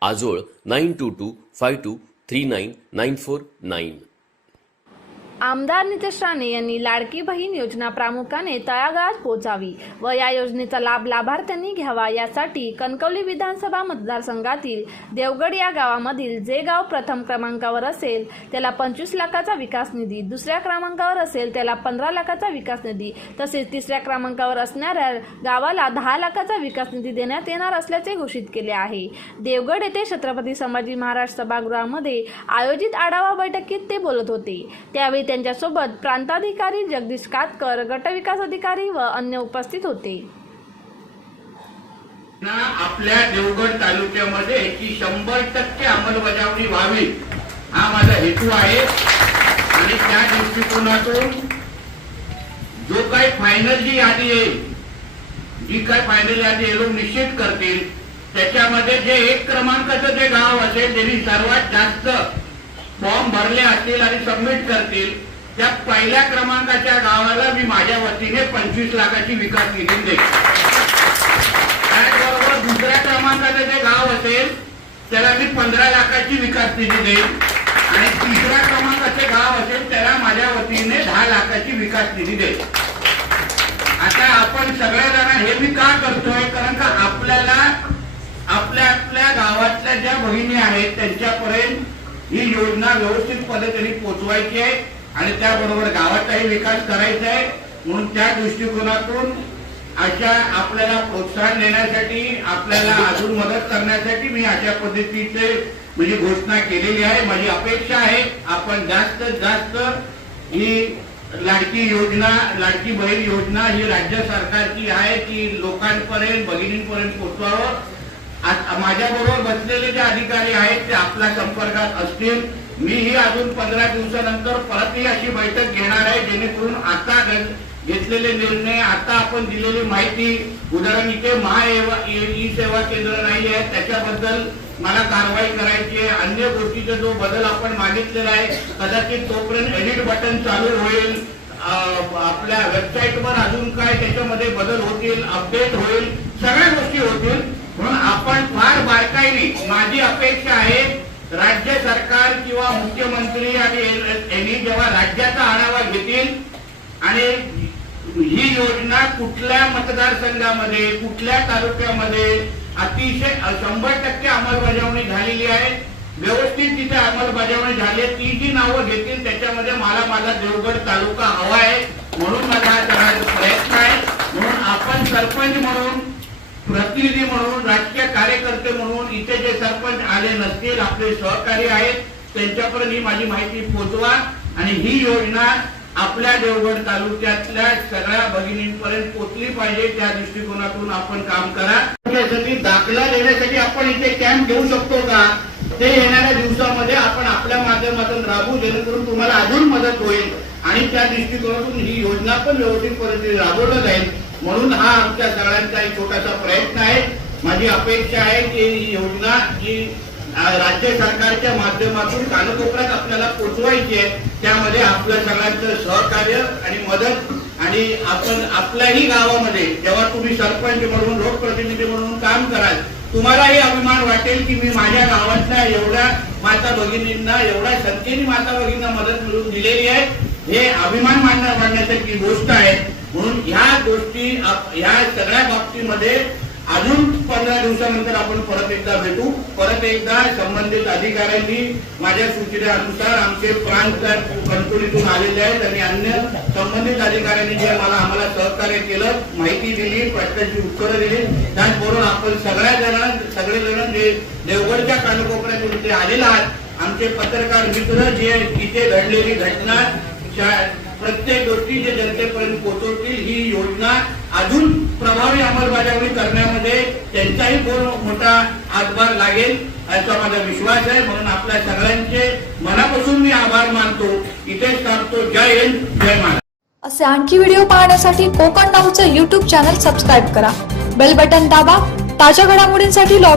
आजोळ nine two two five two three nine nine four nine आमदार नितेश राणे यांनी लाडकी बहीण योजना प्रामुख्याने तळागाळात पोहोचावी व या योजनेचा लाभ लाभार्थ्यांनी घ्यावा यासाठी कणकवली विधानसभा मतदारसंघातील देवगड या गावामधील जे गाव प्रथम क्रमांकावर असेल त्याला पंचवीस लाखाचा विकास निधी दुसऱ्या क्रमांकावर असेल त्याला पंधरा लाखाचा विकास निधी तसेच तिसऱ्या क्रमांकावर असणाऱ्या गावाला दहा लाखाचा विकास निधी देण्यात येणार असल्याचे घोषित केले आहे. देवगड येथे छत्रपती संभाजी महाराज सभागृहामध्ये आयोजित आढावा बैठकीत ते बोलत होते. त्यावेळी त्यांच्यासोबत प्रांताधिकारी जगदीश कातकर गटविकास अधिकारी व अन्य उपस्थित होते. ना आपल्या देवगड तालुक्यामध्ये याची शंभर टक्के अंमलबजावणी व्हावी हा माझा हेतू आहे. आणि त्या दृष्टिकोनातून जो काही फायनल जी यादी येईल जी काय फायनल यादी हे लोक निश्चित करतील. त्याच्यामध्ये जे एक क्रमांकाचं जे गाव असेल त्यांनी सर्वात जास्त फॉर्म भरले असतील आणि सबमिट करतील त्या पहिल्या क्रमांकाच्या गावाला मी माझ्या वतीने पंचवीस लाखाची विकास निधी देईल त्याचबरोबर दुसऱ्या क्रमांकाचं जे गाव असेल त्याला मी पंधरा लाखाची विकास निधी देईल आणि तिसऱ्या क्रमांकाचे गाव असेल त्याला माझ्या वतीने दहा लाखाची विकास निधी देईल आता आपण सगळेजण हे मी का करतोय? कारण का आपल्याला आपल्या आपल्या गावातल्या ज्या बहिणी आहेत त्यांच्यापर्यंत ही योजना व्यवस्थित पद्धतीने पोचवायची आहे आणि त्याबरोबर गावाचाही विकास करायचा आहे. म्हणून त्या दृष्टिकोनातून अशा आपल्याला प्रोत्साहन देण्यासाठी आपल्याला अजून मदत करण्यासाठी मी अशा पद्धतीचे म्हणजे घोषणा केलेली आहे. माझी अपेक्षा आहे आपण जास्तीत जास्त ही लाडकी योजना लाडकी बहीण योजना ही राज्य सरकारची आहे ती लोकांपर्यंत भगिनींपर्यंत पोहोचवावं माझ्या बरोबर बसलेले जे अधिकारी आहेत ते आपल्या संपर्कात असतील. मीही अजून पंधरा दिवसानंतर परतही अशी बैठक घेणार आहे जेणेकरून आता घेतलेले निर्णय आता आपण दिलेली माहिती उदाहरण इथे महा ई सेवा केंद्र नाही आहे त्याच्याबद्दल मला कारवाई करायची आहे. अन्य गोष्टीचा जो बदल आपण मागितलेला आहे कदाचित तोपर्यंत एडिट बटन चालू होईल. आपल्या वेबसाईटवर अजून काय त्याच्यामध्ये बदल होतील अपडेट होईल सगळ्या गोष्टी होतील. म्हणून आपण फार बारकाईने माझी अपेक्षा आहे राज्य सरकार किंवा मुख्यमंत्री आणि यांनी जेव्हा राज्याचा आढावा घेतील आणि ही योजना कुठल्या मतदारसंघामध्ये कुठल्या तालुक्यामध्ये अतिशय शंभर टक्के अंमलबजावणी झालेली आहे व्यवस्थित तिथे अंमलबजावणी झाली आहे ती जी नावं घेतील त्याच्यामध्ये मला माझा देवगड तालुका हवा आहे म्हणून माझा हा प्रयत्न आहे म्हणून आपण सरपंच म्हणून प्रतिनिधी म्हणून राजकीय कार्यकर्ते म्हणून इथे जे सरपंच आले नसतील आपले सहकारी आहेत त्यांच्यापर्यंत ही माझी माहिती पोहोचवा आणि ही योजना आपल्या देवगड तालुक्यातल्या सगळ्या भगिनींपर्यंत पोहोचली पाहिजे त्या दृष्टिकोनातून आपण काम करा. त्यासाठी दाखला देण्यासाठी आपण इथे कॅम्प घेऊ शकतो का? ते येणाऱ्या दिवसामध्ये आपण आपल्या माध्यमातून राबवू जेणेकरून तुम्हाला अजून मदत होईल. आणि त्या दृष्टिकोनातून ही योजना पण व्यवस्थित पद्धतीने राबवलं जाईल. म्हणून हा आमच्या सगळ्यांचा एक छोटासा प्रयत्न आहे. माझी अपेक्षा आहे की ही योजना जी राज्य सरकारच्या माध्यमातून कानकोपऱ्यात आपल्याला पोचवायची आहे त्यामध्ये आपल्या सगळ्यांचं सहकार्य आणि मदत आणि आपण आपल्याही गावामध्ये जेव्हा तुम्ही सरपंच म्हणून लोकप्रतिनिधी म्हणून काम कराल तुम्हालाही अभिमान वाटेल की मी माझ्या गावातल्या एवढ्या माता भगिनींना एवढ्या संख्येने माता भगिनींना मदत मिळवून दिलेली आहे. हे अभिमान मानण्यासारखी गोष्ट आहे. म्हणून ह्या गोष्टी ह्या सगळ्या बाबतीमध्ये अजून पंधरा दिवसानंतर आपण परत एकदा भेटू. परत एकदा संबंधित अधिकाऱ्यांनी माझ्या सूचनेनुसार आमचे प्रांत कणकुलीतून आलेले आहेत आणि अन्य संबंधित अधिकाऱ्यांनी जे मला आम्हाला सहकार्य केलं माहिती दिली प्रश्नांची उत्तरं दिली. त्याचबरोबर आपण सगळ्या जण सगळेजण जे देवगडच्या कानकोपऱ्यातून इथे आलेले आहात आमचे पत्रकार मित्र जे इथे घडलेली घटना प्रत्येक गोष्टी जे जनतेपर्यंत पोहोचवतील. ही योजना अजून प्रभावी अंमलबजावणी करण्यामध्ये त्यांचाही मोठा हातभार लागेल असा माझा विश्वास आहे. म्हणून आपल्या सगळ्यांचे मनापासून मी आभार मानतो. इथेच थांबतो. जय हिंद जय महाराज असे आणखी व्हिडिओ पाहण्यासाठी कोकण नाऊचं यूट्यूब चॅनल सबस्क्राईब करा. बेल बटन दाबा. ताज्या घडामोडींसाठी लॉग